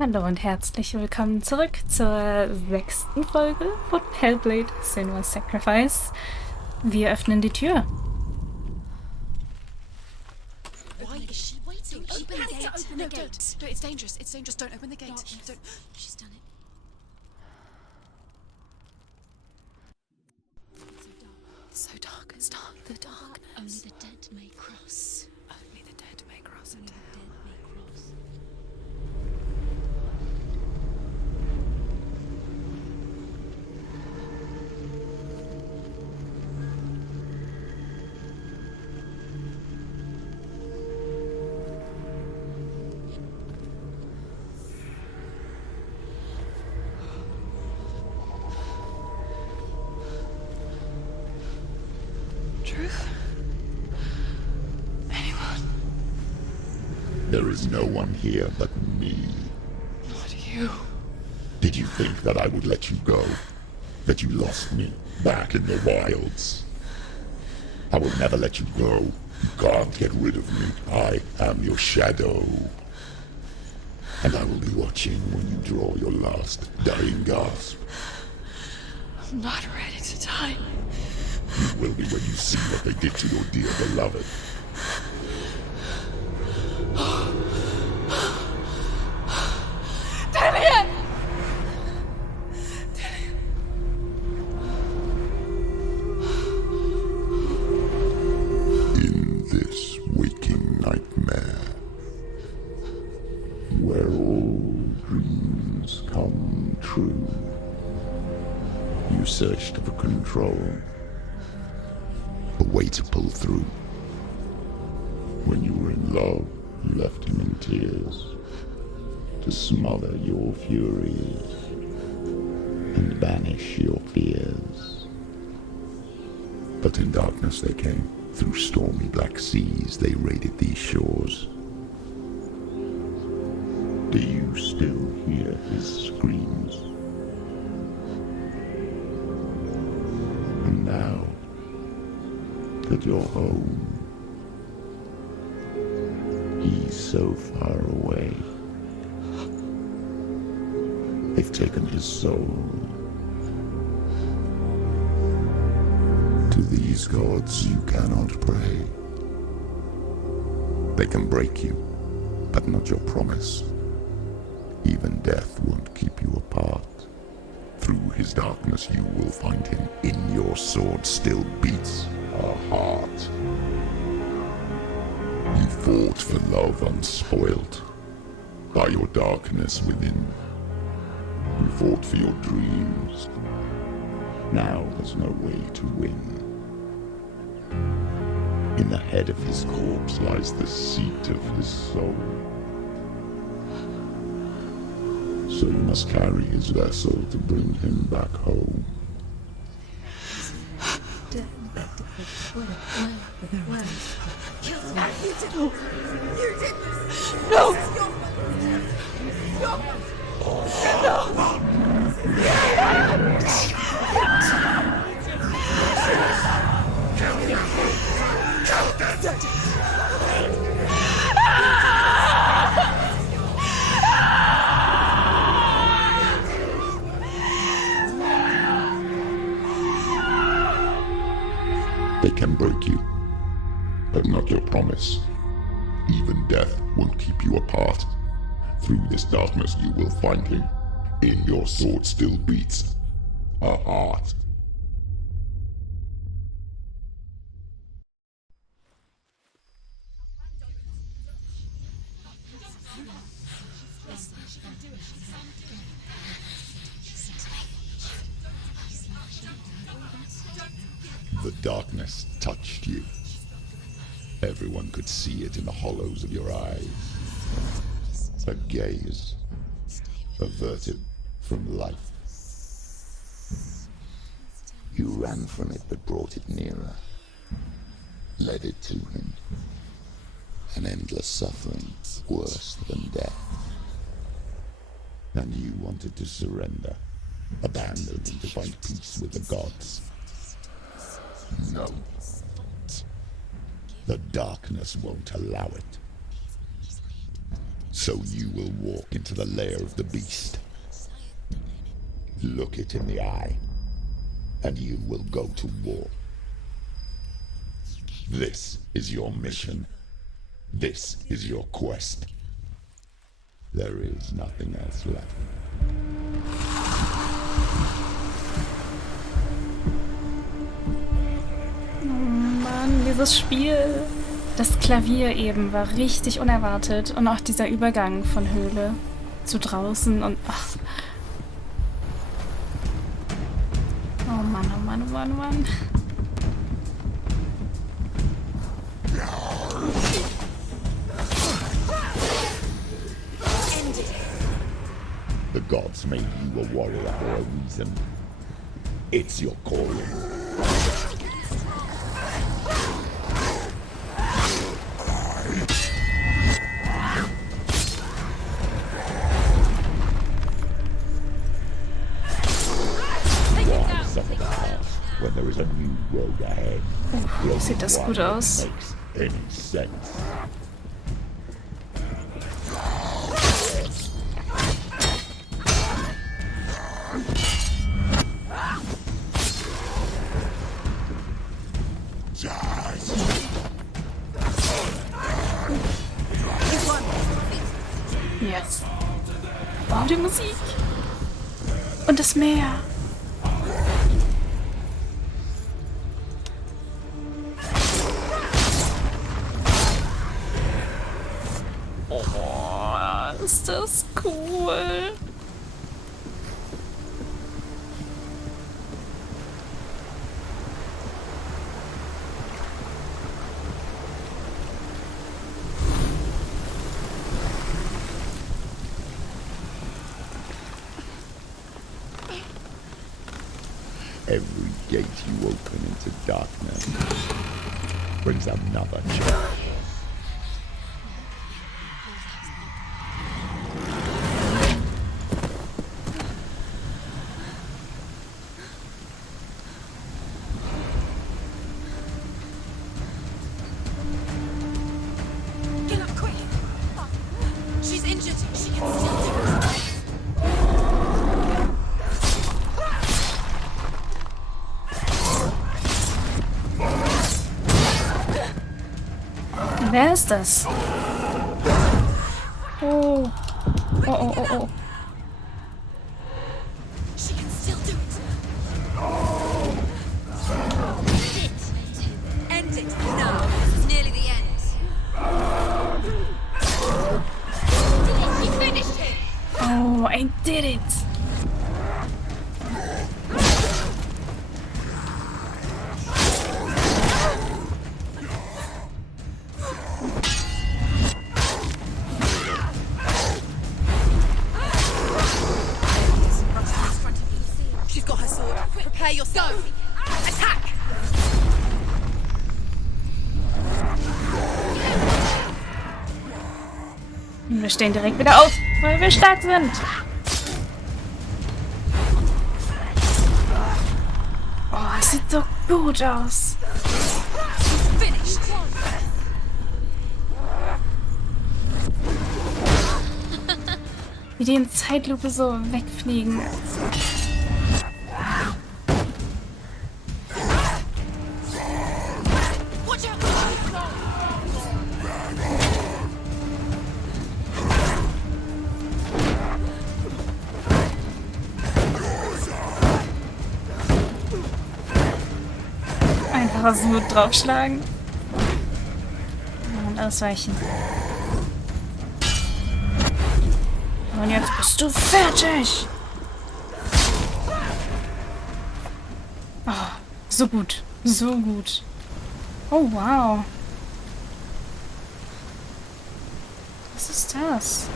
Hallo und herzlich willkommen zurück zur 6. Folge von Hellblade, Senua's Sacrifice. Wir öffnen die Tür. Why is she waiting? Open the gate. Open the gate. No, it's dangerous. It's dangerous. Don't open the gate. Don't. She's done it. It's so dark. It's dark. The dark. Only the dead may cross. Only the dead may cross into hell. Truth? Anyone? There is no one here but me. Not you. Did you think that I would let you go? That you lost me back in the wilds? I will never let you go. You can't get rid of me. I am your shadow. And I will be watching when you draw your last dying gasp. I'm not ready to die. You will be when you see what they did to your dear beloved. Dillion! In this waking nightmare, where all dreams come true, you searched for control, a way to pull through. When you were in love, you left him in tears, to smother your furies and banish your fears. But in darkness they came, through stormy black seas they raided these shores. Do you still hear his screams? And now that you're home, he's so far away. They've taken his soul. To these gods you cannot pray. They can break you, but not your promise. Even death won't keep you apart. Through his darkness you will find him. In your sword still beats a heart. You fought for love unspoilt by your darkness within. You fought for your dreams. Now there's no way to win. In the head of his corpse lies the seat of his soul. So you must carry his vessel to bring him back home. You did this! No! They can break you, but not your promise. Even death won't keep you apart. Through this darkness you will find him. In your sword still beats a heart. The darkness touched you. Everyone could see it in the hollows of your eyes. A gaze averted from life. You ran from it but brought it nearer. Led it to him. An endless suffering worse than death. And you wanted to surrender. Abandon him to find peace with the gods. No. The darkness won't allow it. So you will walk into the lair of the beast. Look it in the eye, and you will go to war. This is your mission. This is your quest. There is nothing else left. Mann, dieses Spiel. Das Klavier eben war richtig unerwartet. Und auch dieser Übergang von Höhle zu draußen und ach. Oh Mann, oh Mann, oh Mann, oh Mann. The gods made you a warrior for a reason. It's your calling. Why suffer the past when there is a new road ahead? Sieht das gut aus. Makes any sense. Yes. Wow, die Musik. Und das Meer. Oh, ist das cool. Every gate you open into darkness brings another challenge. Get up quick! She's injured. She can still do it. Wer ist das? Oh. Oh, oh, oh, oh. She can still do it. End it now. This is nearly the end. She finished him. Oh, I did it. She's got her sword. Prepare yourself. Attack! Und wir stehen direkt wieder auf, weil wir stark sind. Oh, es sieht so gut aus. Finished. Wie die in Zeitlupe so wegfliegen. Watch out! Einfach so draufschlagen. Und ausweichen. Und jetzt bist du fertig. Oh, so gut. So gut. Oh, wow. Was ist das?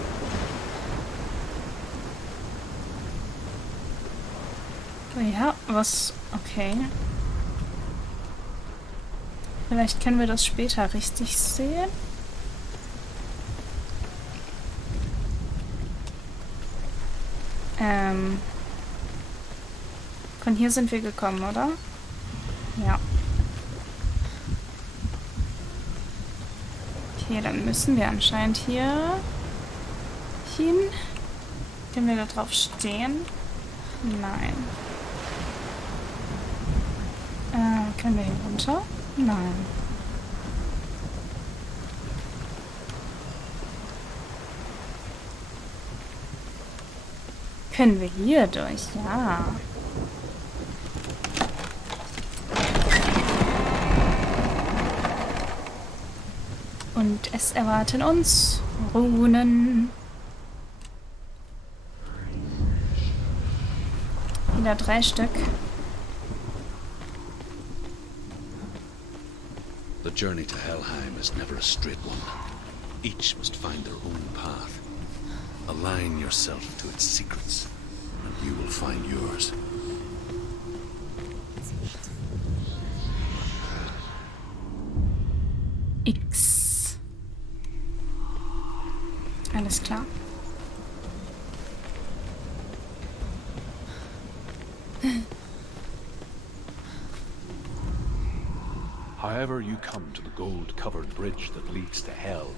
Oh ja, was? Okay. Vielleicht können wir das später richtig sehen. Von hier sind wir gekommen, oder? Ja. Okay, dann müssen wir anscheinend hier hin? Können wir da drauf stehen? Nein. Können wir hier runter? Nein. Können wir hier durch? Ja. Und es erwarten uns Runen. Wieder 3 Stück. The journey to Helheim is never a straight one. Each must find their own path. Align yourself to its secrets, and you will find yours. X. Alles klar. However you come to the gold-covered bridge that leads to Hell,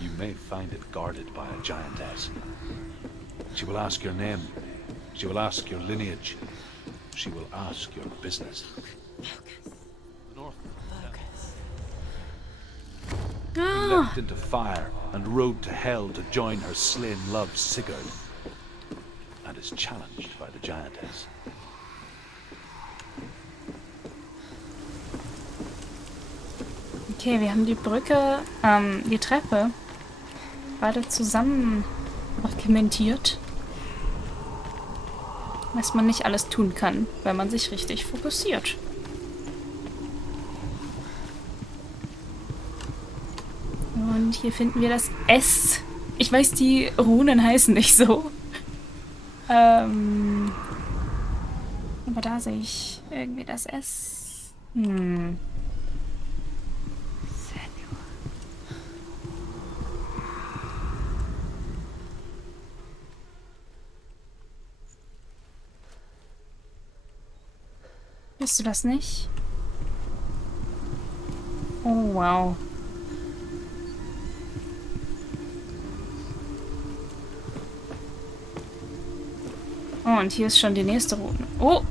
you may find it guarded by a giantess. She will ask your name. She will ask your lineage. She will ask your business. He leapt into fire and rode to Hell to join her slain love Sigurd, and is challenged by the giantess. Okay, wir haben die Brücke, die Treppe beide zusammen dokumentiert. Was man nicht alles tun kann, wenn man sich richtig fokussiert. Und hier finden wir das S. Ich weiß, die Runen heißen nicht so. Aber da sehe ich irgendwie das S. Bist du das nicht? Oh, wow. Oh, und hier ist schon die nächste Route. Oh!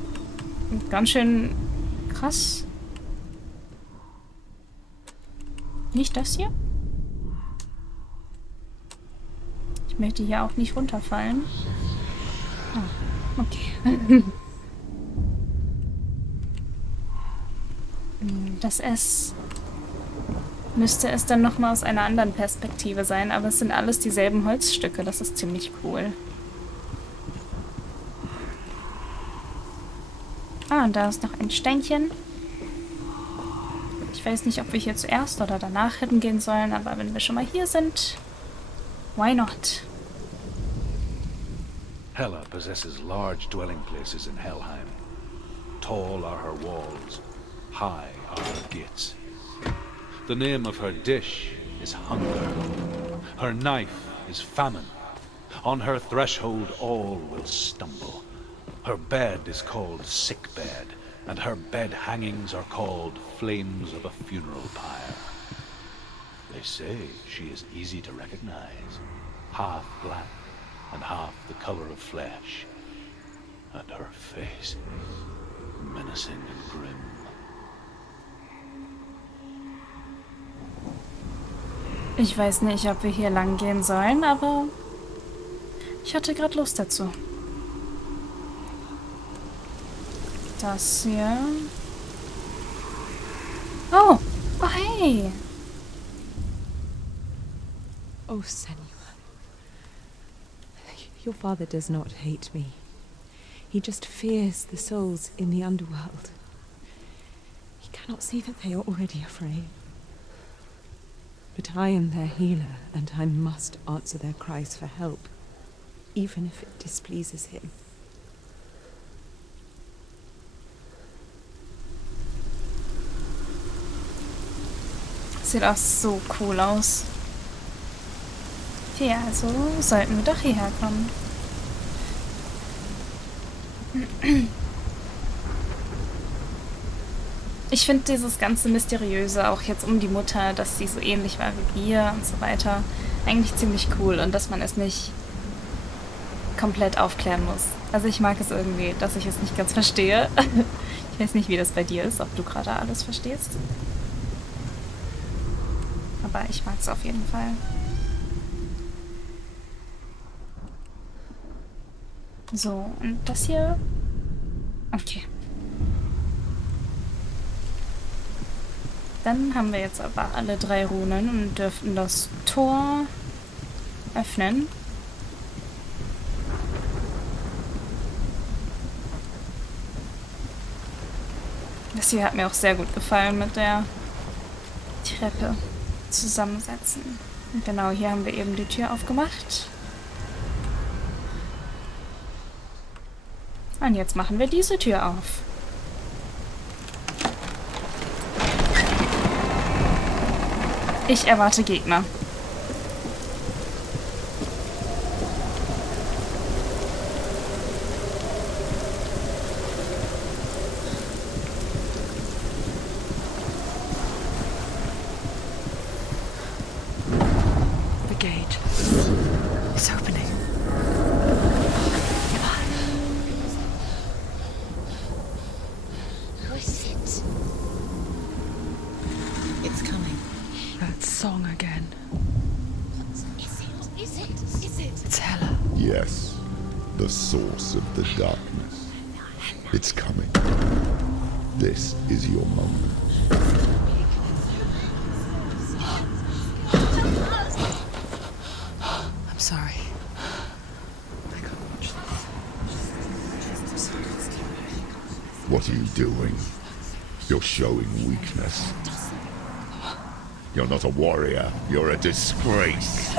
Ganz schön krass. Nicht das hier? Ich möchte hier auch nicht runterfallen. Ah, okay. Das S müsste es dann nochmal aus einer anderen Perspektive sein, aber es sind alles dieselben Holzstücke. Das ist ziemlich cool. Ah, und da ist noch ein Steinchen. Ich weiß nicht, ob wir hier zuerst oder danach hätten gehen sollen, aber wenn wir schon mal hier sind, why not? Hela possesses large dwelling places in Helheim. Tall are her walls, high are her gates. The name of her dish is hunger. Her knife is famine. On her threshold all will stumble. Her bed is called sick bed, and her bed hangings are called flames of a funeral pyre. They say she is easy to recognize, half black and half the color of flesh, and her face menacing and grim. Ich weiß nicht, ob wir hier lang gehen sollen, aber ich hatte gerade Lust dazu. Das hier. Oh! Oh, hey! Oh, Senua. Your father does not hate me. He just fears the souls in the underworld. He cannot see that they are already afraid. But I am their healer, and I must answer their cries for help, even if it displeases him. Sieht auch so cool aus. Ja, also sollten wir doch hierher kommen. Ich finde dieses ganze Mysteriöse, auch jetzt um die Mutter, dass sie so ähnlich war wie wir und so weiter, eigentlich ziemlich cool. Und dass man es nicht komplett aufklären muss. Also ich mag es irgendwie, dass ich es nicht ganz verstehe. Ich weiß nicht, wie das bei dir ist, ob du gerade alles verstehst. Aber ich mag es auf jeden Fall. So, und das hier... Okay. Dann haben wir jetzt aber alle 3 Runen und dürften das Tor öffnen. Das hier hat mir auch sehr gut gefallen mit der Treppe zusammensetzen. Und genau, hier haben wir eben die Tür aufgemacht. Und jetzt machen wir diese Tür auf. Ich erwarte Gegner. The gate. It's opening. Who is it? It's coming. That song again. Is it? It's Hela. Yes, the source of the darkness. It's coming. This is your moment. I'm sorry. I can't watch this. What are you doing? You're showing weakness. You're not a warrior. You're a disgrace.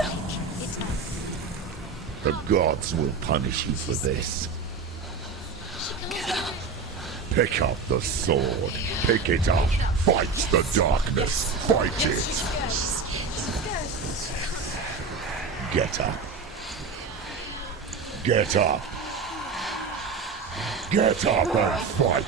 The gods will punish you for this. Pick up the sword. Pick it up. Fight the darkness. Fight it. Get up. Get up. Get up and fight.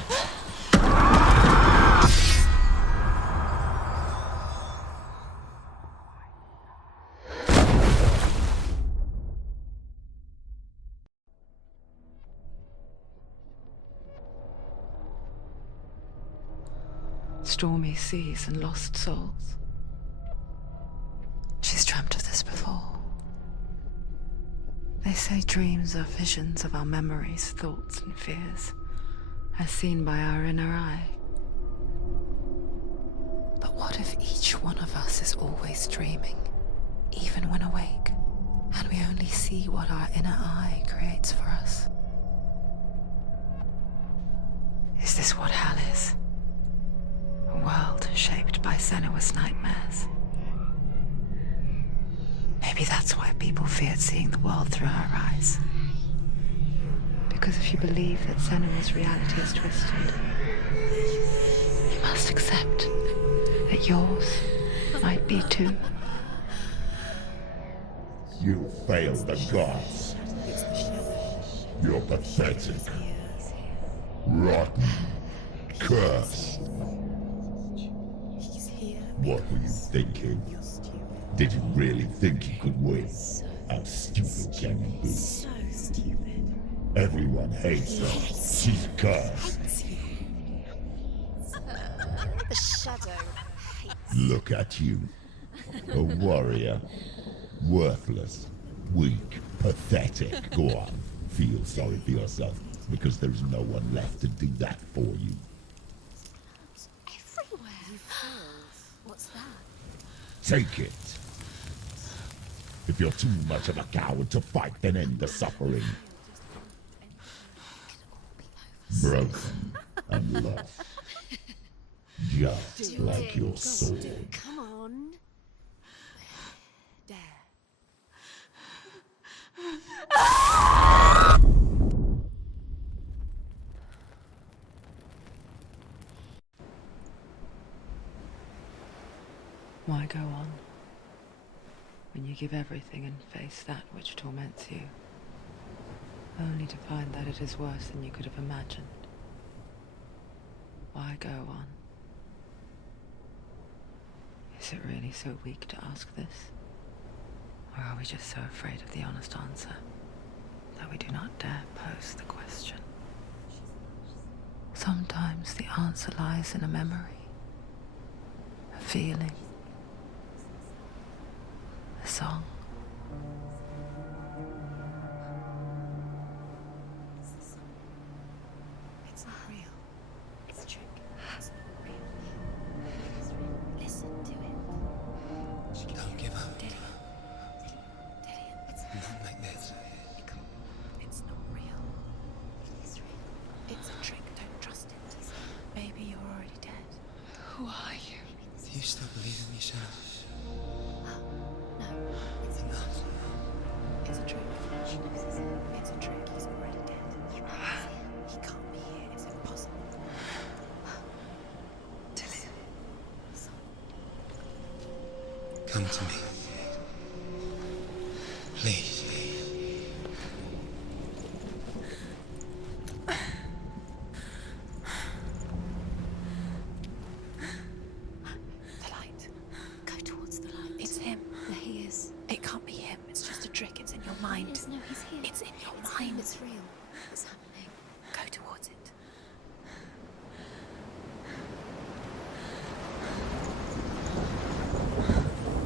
Stormy seas and lost souls. She's dreamt of this before. They say dreams are visions of our memories, thoughts and fears, as seen by our inner eye. But what if each one of us is always dreaming, even when awake, and we only see what our inner eye creates for us? Is this what hell is? A world shaped by Senua's nightmares. Maybe that's why people feared seeing the world through her eyes. Because if you believe that Senua's reality is twisted, you must accept that yours might be too. You failed the gods. You're pathetic. Rotten. Cursed. What were you thinking? Did you really think you could win? How stupid can you be? So stupid. Everyone hates her. She's cursed. The shadow hates. Look at you. A warrior. Worthless. Weak. Pathetic. Go on. Feel sorry for yourself, because there is no one left to do that for you. Everywhere. You failed. What's that? Take it. If you're too much of a coward to fight, then end the suffering. Broken and lost. Just like your sword. Come on. There. Why go on when you give everything and face that which torments you, only to find that it is worse than you could have imagined? Why go on? Is it really so weak to ask this? Or are we just so afraid of the honest answer though we do not dare pose the question. Sometimes the answer lies in a memory, a feeling, a song. It's not real. It's a trick. It's not real. Listen to it. Don't give up. Dillion, it's Not like this. It's not real. It is real. It's a trick. Don't trust it. Maybe you're already dead. Who are you? Do you still believe in yourself? No, it's not. It's a trick. She knows it's him. It's a trick. He's already dead. He can't be here. It's impossible. Dillion. Come to me. Please. The light. Go towards the light. It's him. There he is. It can't be him. It's just a trick. It's in your mind. No, he's here. It's in your mind. It's real. It's happening. Go towards it.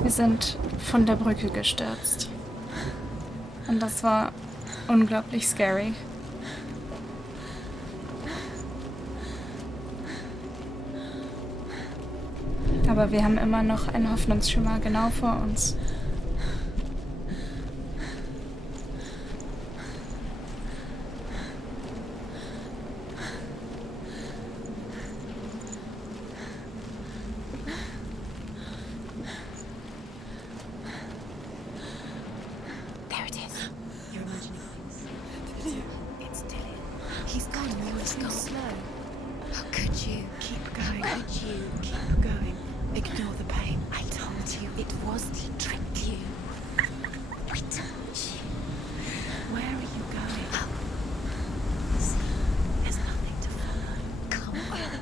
Wir sind von der Brücke gestürzt. Und das war unglaublich scary. Aber wir haben immer noch einen Hoffnungsschimmer genau vor uns. There it is. You're imagining things. It's Dillion. He's gone. You were too slow. How could you? Keep going. How could you? Keep going. Ignore the pain. I told you it was to trick you. I told you. Where are you going? Oh. See, there's nothing to follow. Come on.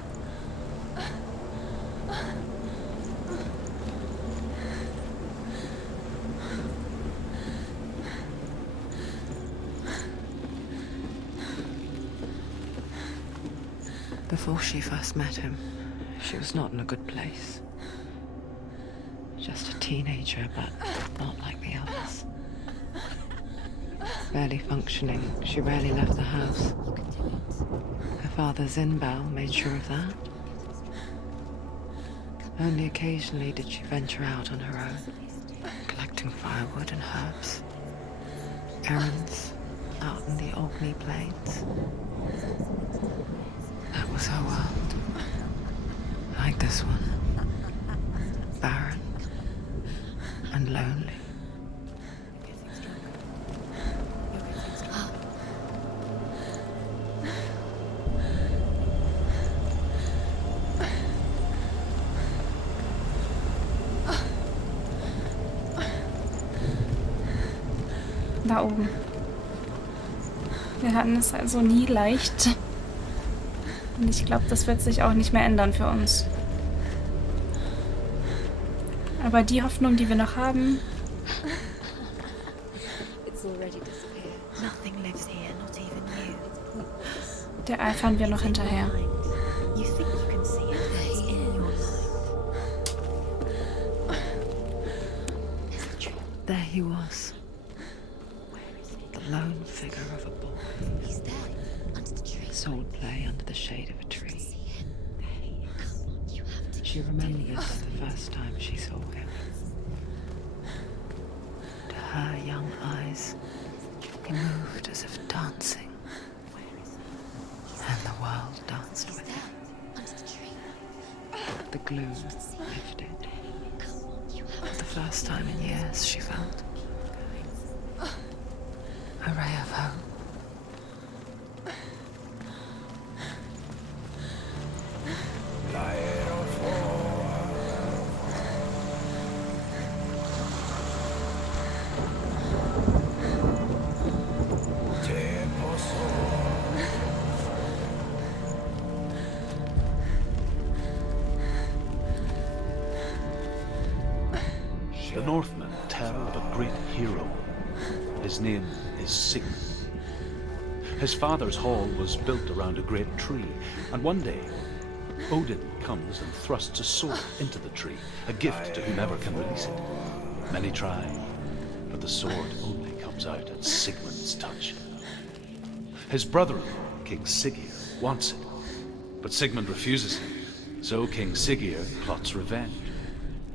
Before she first met him, she was not in a good place. Just a teenager, but not like the others. Barely functioning, she rarely left the house. Her father, Zinbao, made sure of that. Only occasionally did she venture out on her own, collecting firewood and herbs. Errands out in the Orkney Plains. That was her world. Like this one. Barren and lonely. Da oben. Wir hatten es also nie leicht. Und ich glaube, das wird sich auch nicht mehr ändern für uns. Aber die Hoffnung, die wir noch haben, It's already disappeared. Nothing lives here, not even you. der eifern wir noch hinterher. You think you can see it? It's in your mind. It's the truth. There he was. The lone figure of a boy. He's there, under the tree. Swordplay under the shade of a tree. You have to. She remembered the first time she saw him. To her young eyes, he moved as if dancing. And the world danced with him. Under the tree. The gloom lifted. For the first time in years, she felt a ray of hope. The Northmen tell of a great hero. His name is Sigurd. His father's hall was built around a great tree, and one day, Odin comes and thrusts a sword into the tree, a gift to whomever can release it. Many try, but the sword only comes out at Sigmund's touch. His brother-in-law, King Siggeir, wants it, but Sigmund refuses him, so King Siggeir plots revenge.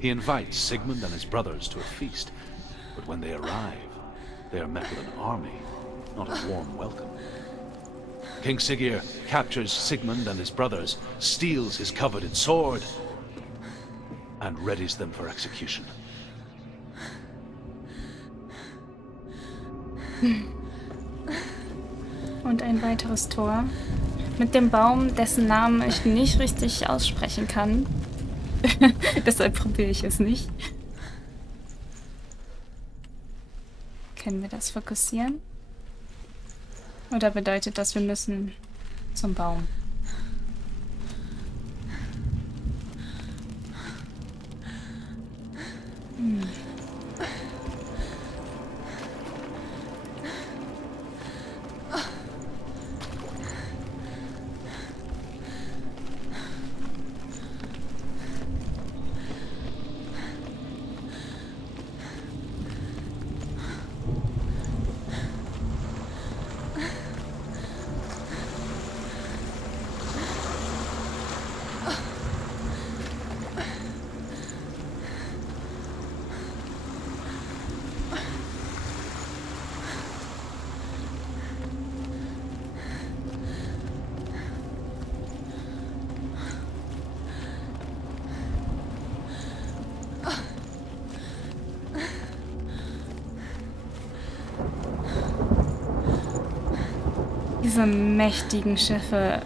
He invites Sigmund and his brothers to a feast, but when they arrive, they are met with an army, not a warm welcome. King Siggeir captures Sigmund and his brothers, steals his coveted sword, and readies them for execution. Und ein weiteres Tor mit dem Baum, dessen Namen ich nicht richtig aussprechen kann. Deshalb probiere ich es nicht. Können wir das fokussieren? Oder bedeutet das, wir müssen zum Baum? Diese mächtigen Schiffe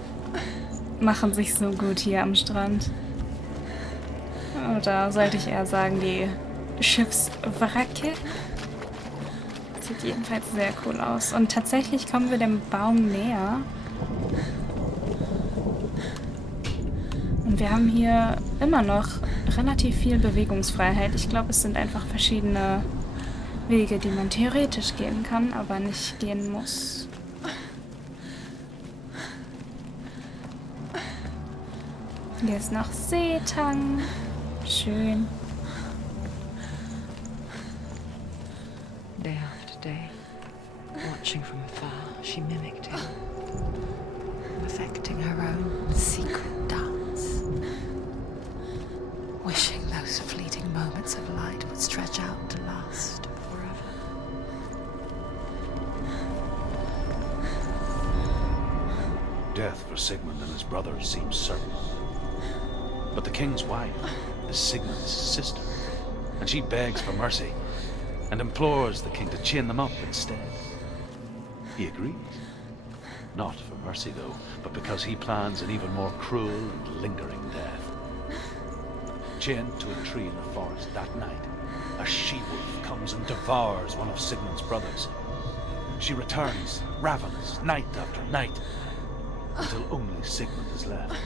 machen sich so gut hier am Strand. Oder sollte ich eher sagen, die Schiffswracke? Sieht jedenfalls sehr cool aus. Und tatsächlich kommen wir dem Baum näher. Und wir haben hier immer noch relativ viel Bewegungsfreiheit. Ich glaube, es sind einfach verschiedene Wege, die man theoretisch gehen kann, aber nicht gehen muss. Hier ist noch Seetang. Schön. Day after day, watching from afar, she mimicked him, perfecting her own secret dance, wishing those fleeting moments of light would stretch out to last forever. Death for Sigmund and his brothers seems certain. But the king's wife is Sigmund's sister, and she begs for mercy and implores the king to chain them up instead. He agrees. Not for mercy, though, but because he plans an even more cruel and lingering death. Chained to a tree in the forest that night, a she-wolf comes and devours one of Sigmund's brothers. She returns, ravenous, night after night, until only Sigmund is left.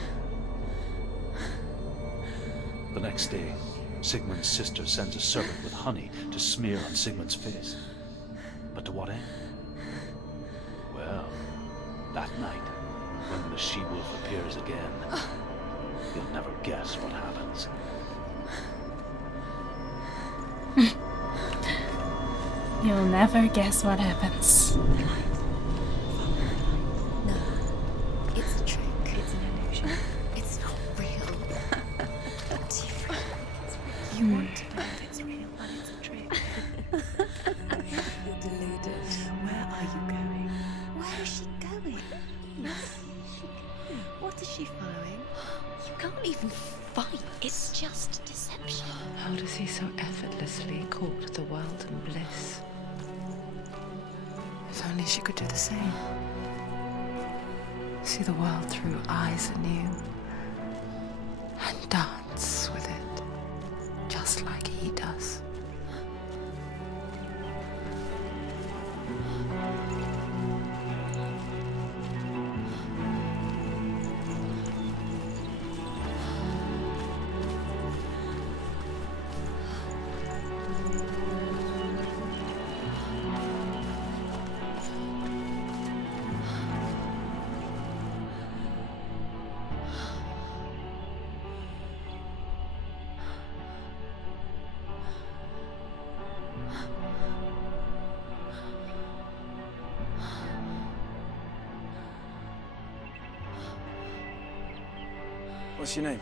The next day, Sigmund's sister sends a servant with honey to smear on Sigmund's face. But to what end? Well, that night, when the she-wolf appears again, you'll never guess what happens. You'll never guess what happens. No, it's a trick. It's an illusion. It's not real. You want to believe it's real, but it's a trick. You're deluded. Where are you going? Where is she going? What is she following? You can't even fight. It's just deception. How does he so effortlessly court the world and bliss? If only she could do the same. See the world through eyes anew and dance with it, just like he does. What's your name?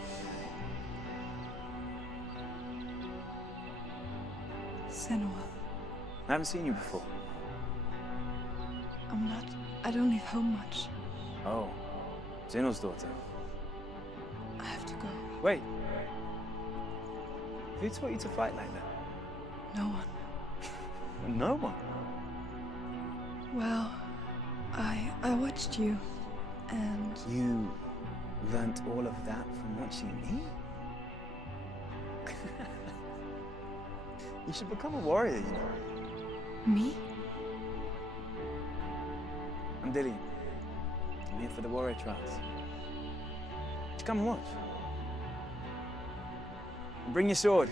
Senua. I haven't seen you before. I don't leave home much. Oh, Zenua's daughter. I have to go. Wait. Who taught you to fight like that? No one. No one? Well, I watched you, and... You learnt all of that from watching me? You should become a warrior, you know. Me? I'm Dillion. I'm here for the warrior trials. Just come and watch. Bring your sword.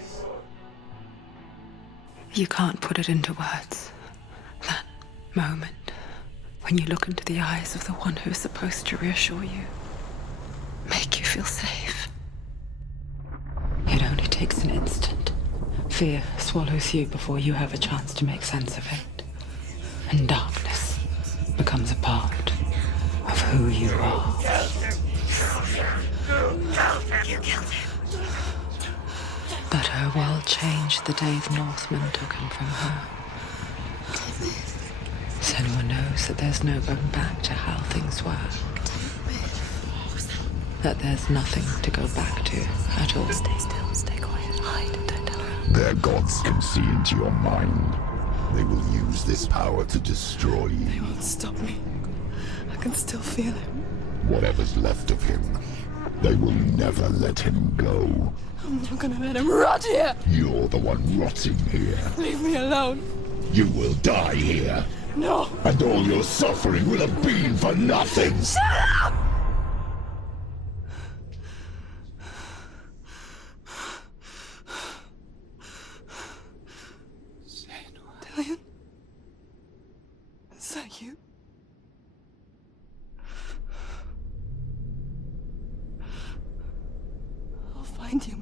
You can't put it into words. That moment when you look into the eyes of the one who's supposed to reassure you, make you feel safe. It only takes an instant. Fear swallows you before you have a chance to make sense of it. And darkness becomes a part of who you are. You killed him. But her world changed the day the Northmen took him from her. Senua knows that there's no going back to how things were. That there's nothing to go back to at all. Stay still, stay quiet, hide, don't tell her. Their gods can see into your mind. They will use this power to destroy you. They won't stop me. I can still feel him. Whatever's left of him, they will never let him go. I'm not gonna let him rot here! You're the one rotting here. Leave me alone! You will die here. No! And all your suffering will have been for nothing. Shut up! Dillion? Is that you? I'll find you,